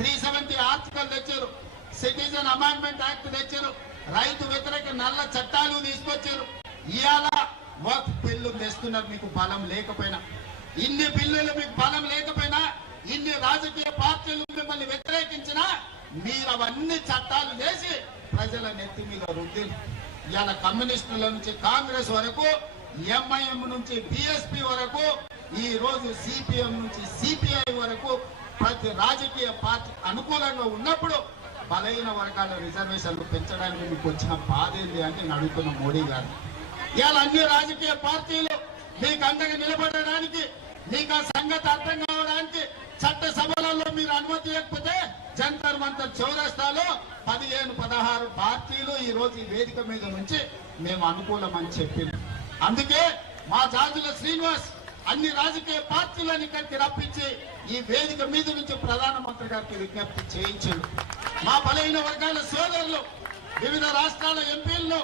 370 article తెచ్చారు, citizen amendment act తెచ్చారు, రైతు వ్యతిరేక నల్ల చట్టాలు తీసుకొచ్చారు. ఇవాళ వక్ఫ్ బిల్లు తెస్తున్నారు. మీకు బలం లేకపోయినా, ఇన్ని బిల్లులు మీకు బలం లేకపోయినా, ఇన్ని రాజకీయ పార్టీలు మిమ్మల్ని వ్యతిరేకించినా మీరు అవన్నీ చట్టాలు చేసి ప్రజల నెత్తి మీద రుద్దిలు. ఇవాళ కమ్యూనిస్టుల నుంచి కాంగ్రెస్ వరకు, ఎంఐఎం నుంచి బిఎస్పీ వరకు, ఈ రోజు సిపిఎం నుంచి సిపిఐ వరకు ప్రతి రాజకీయ పార్టీ అనుకూలంగా ఉన్నప్పుడు బలైన వర్గాల రిజర్వేషన్లు పెంచడానికి మీకు వచ్చిన బాధ ఏంటి అంటే నేను అడుగుతున్న మోడీ గారు. ఇవాళ అన్ని రాజకీయ పార్టీలు మీకు అండగా నిలబడడానికి, మీకు ఆ సంగతి అర్థం కావడానికి చట్ట సభలలో మీరు అనుమతి ఇవ్వకపోతే జంతర్ మంతర్ చౌరస్తాలో 15-16 పార్టీలు ఈ రోజు ఈ వేదిక మీద నుంచి మేము అనుకూలమని చెప్పింది. అందుకే మా జాజుల శ్రీనివాస్ అన్ని రాజకీయ పార్టీలను ఇక్కడికి రప్పించి ఈ వేదిక మీద నుంచి ప్రధానమంత్రి గారికి విజ్ఞప్తి చేయించారు. మా బలహీన వర్గాల సోదరులు వివిధ రాష్ట్రాల ఎంపీలను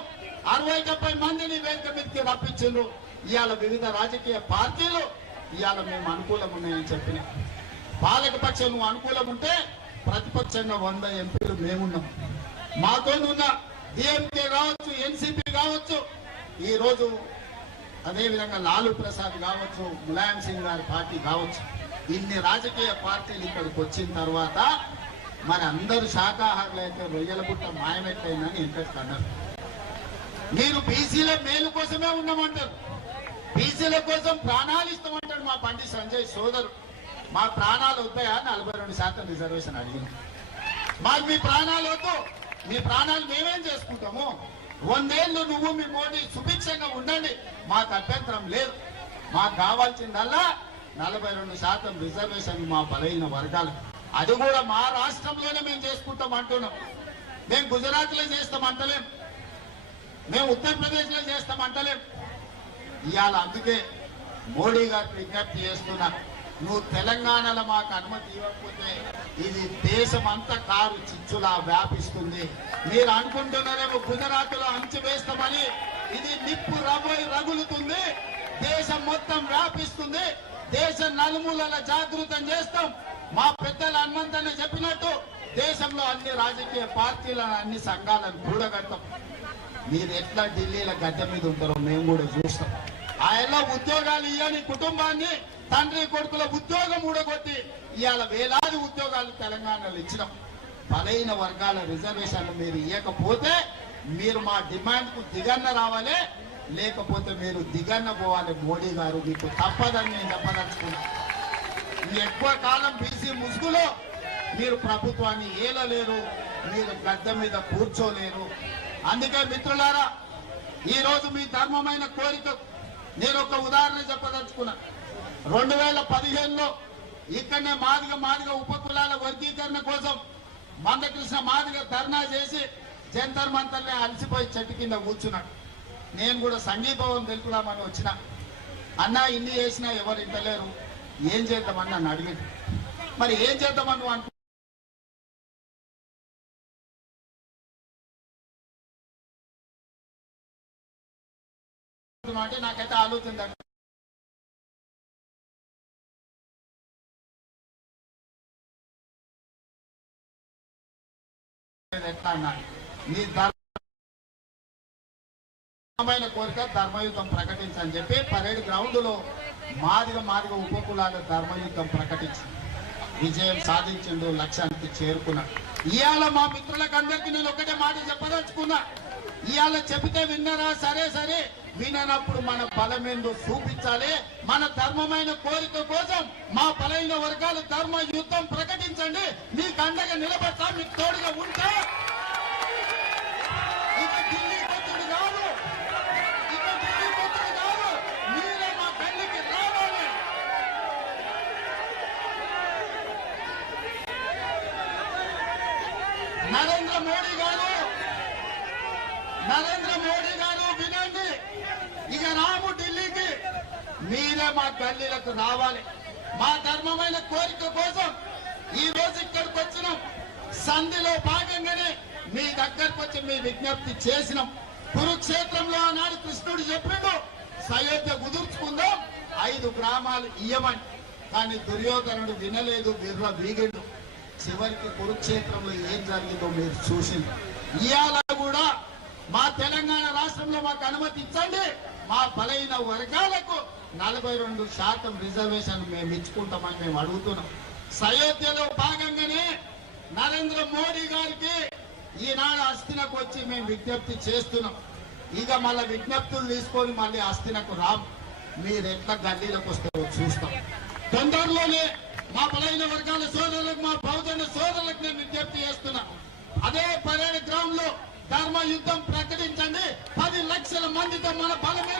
60-70 మందిని వేదిక మీదకి రప్పించారు. ఇవాళ వివిధ రాజకీయ పార్టీలు ఇవాళ మేము అనుకూలం ఉన్నాయని చెప్పిన. పాలక పక్షం నువ్వు అనుకూలం ఉంటే ప్రతిపక్షంగా 100 ఎంపీలు మేమున్నాం. మాతో ఉన్న డిఎంకే కావచ్చు, ఎన్సీపీ కావచ్చు, ఈ రోజు అదేవిధంగా లాలూ ప్రసాద్ కావచ్చు, ములాయం సింగ్ గారి పార్టీ కావచ్చు, ఇన్ని రాజకీయ పార్టీలు ఇక్కడికి వచ్చిన తర్వాత మరి అందరూ శాఖాహారులు అయితే రొయ్యల పుట్ట మాయమెట్లయిందని ఇంట్రెస్ట్ అన్నారు. మీరు బీసీల మేలు కోసమే ఉన్నామంటారు, బీసీల కోసం ప్రాణాలు ఇస్తామంటాడు మా బండి సంజయ్ సోదరు. మా ప్రాణాలు వద్దాయా? 42% రిజర్వేషన్ అడిగింది. మాకు మీ ప్రాణాలు వద్దు, మీ ప్రాణాలు మేమేం చేసుకుంటాము, 100 ఏళ్ళు నువ్వు మీ మోడీ సుభిక్షంగా ఉండండి, మాకు అభ్యంతరం లేదు. మాకు కావాల్సిందల్లా 42% రిజర్వేషన్ మా బలైన వర్గాలు. అది కూడా మా రాష్ట్రంలోనే మేము చేసుకుంటాం అంటున్నాం. మేము గుజరాత్ లో చేస్తామంటలేం, మేము ఉత్తరప్రదేశ్ లో చేస్తామంటలేం. ఇవాళ అందుకే మోడీ గారికి విజ్ఞప్తి చేస్తున్నా, నువ్వు తెలంగాణలో మాకు అనుమతి ఇవ్వకపోతే ఇది దేశం అంతా కారు చిచ్చులా వ్యాపిస్తుంది. మీరు అనుకుంటున్నారేమో గుజరాత్ లో అంచు వేస్తామని, ఇది నిప్పు రగులుతుంది, దేశం మొత్తం వ్యాపిస్తుంది, దేశం నలుమూలల జాగృతం చేస్తాం. మా పెద్దలు హనుమంతనే చెప్పినట్టు దేశంలో అన్ని రాజకీయ పార్టీలను, అన్ని సంఘాలను కూడగడతాం. మీరు ఎట్లా ఢిల్లీలో గద్దె మీద ఉంటారో మేము కూడా చూస్తాం. ఆయన ఉద్యోగాలు ఇవ్వని కుటుంబాన్ని తండ్రి కొడుకుల ఉద్యోగం ఊడగొట్టి ఇవాళ వేలాది ఉద్యోగాలు తెలంగాణలో ఇచ్చినాం. బలైన వర్గాల రిజర్వేషన్లు మీరు ఇవ్వకపోతే మీరు మా డిమాండ్ కు దిగన్న రావాలి, లేకపోతే మీరు దిగన్న పోవాలి. మోడీ గారు మీకు తప్పదని నేను చెప్పదలుచుకున్నా. ఎక్కువ కాలం బీసీ ముసుగులో మీరు ప్రభుత్వాన్ని ఏలలేరు, మీరు గద్దె మీద కూర్చోలేరు. అందుకే మిత్రులారా, ఈ రోజు మీ ధర్మమైన కోరిక నేను ఒక ఉదాహరణ చెప్పదలుచుకున్నా. 2015లో ఇక్కడనే మాదిగ ఉపకులాల వర్గీకరణ కోసం మందకృష్ణ మాదిగ ధర్నా చేసి జంతర్ మంతర్నే అలసిపోయి చెట్టు కింద కూర్చున్నాడు. నేను కూడా సంఘీభావం తెలుపుదామని వచ్చిన. అన్నా ఇన్ని చేసినా ఎవరు ఇంటలేరు, ఏం చేద్దామని నన్ను అడిగింది. మరి ఏం చేద్దామని నువ్వు అనుకుంటున్నావు అంటే నాకైతే ఆలోచన ఎట్లా అన్నాడు. నీ ధర్మమైన కోరిక ధర్మయుద్ధం ప్రకటించని చెప్పి పరేడ్ గ్రౌండ్ లో మాదిగ ఉపకులాల ధర్మయుద్ధం ప్రకటించి విజయం సాధించిండు, లక్ష్యానికి చేరుకున్నాడు. ఇవాళ మా మిత్రులకు అందరికీ నేను ఒకటే మాట చెప్పదలుచుకున్నా. ఇవాళ చెబితే విన్నారా? సరే వినప్పుడు మన బలమేందో చూపించాలి. మన ధర్మమైన కోరిక కోసం మా బలైన వర్గాలు ధర్మ యుద్ధం ప్రకటించండి. మీకు అండగా నిలబడతా, మీకు తోడుగా ఉంటా. ఇక ఢిల్లీ కొట్టుడు కాదు, మీరే మా పెళ్లికి రావాలి. నరేంద్ర మోడీ గారు వినండి, ఇక రాము ఢిల్లీకి, మీరే మా గల్లీలకు రావాలి. మా ధర్మమైన కోరిక కోసం ఈ రోజు ఇక్కడికి వచ్చినాం. సంధిలో భాగంగానే మీ దగ్గరకు వచ్చి మీ విజ్ఞప్తి చేసినాం. కురుక్షేత్రంలో ఆనాడు కృష్ణుడు చెప్పిండు, సయోధ్య కుదుర్చుకుందాం, 5 గ్రామాలు ఇయ్యమని. కానీ దుర్యోధనుడు వినలేదు, వీగిండు. చివరికి కురుక్షేత్రంలో ఏం జరిగిందో మీరు చూసింది. ఇవాళ కూడా మా తెలంగాణ రాష్ట్రంలో మాకు అనుమతి ఇచ్చండి, మా బలైన వర్గాలకు 42% రిజర్వేషన్ మేము ఇచ్చుకుంటామని మేము అడుగుతున్నాం. అయోధ్యలో భాగంగానే నరేంద్ర మోడీ గారికి ఈనాడు అస్థినకు వచ్చి మేము విజ్ఞప్తి చేస్తున్నాం. ఇక మళ్ళీ విజ్ఞప్తులు తీసుకొని మళ్ళీ అస్థినకు రాం. మీరు ఎట్లా గల్లీలకు వస్తారో చూస్తాం. తొందరలోనే మా బలైన వర్గాల సోదరులకు, మా బహుజన సోదరులకు నేను విజ్ఞప్తి చేస్తున్నా. అదే పరేడ్ గ్రౌండ్ లో ధర్మ యుద్ధం ప్రకటించండి. 10 లక్షల మందితో మన బలమే